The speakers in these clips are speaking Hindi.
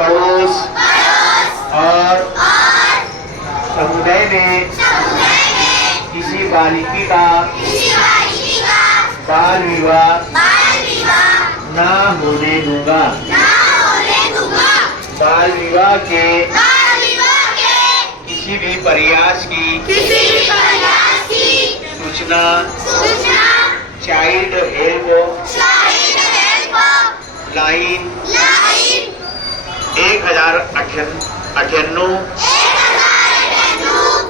पड़ोस और समुदाय में किसी बालिका का बाल विवाह न होने दूंगा। बाल विवाह के किसी भी प्रयास की सूचना चाइल्ड हेल्प लाइन 1098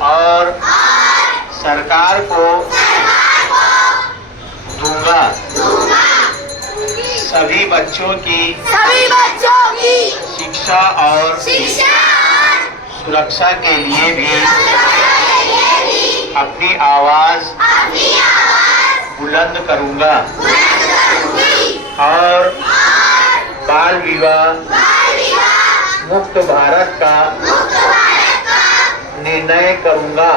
और सरकार को दूंगा। सभी बच्चों की शिक्षा और सुरक्षा के लिए भी अपनी आवाज बुलंद करूंगा और बाल विवाह मुक्त भारत का निर्णय करूंगा।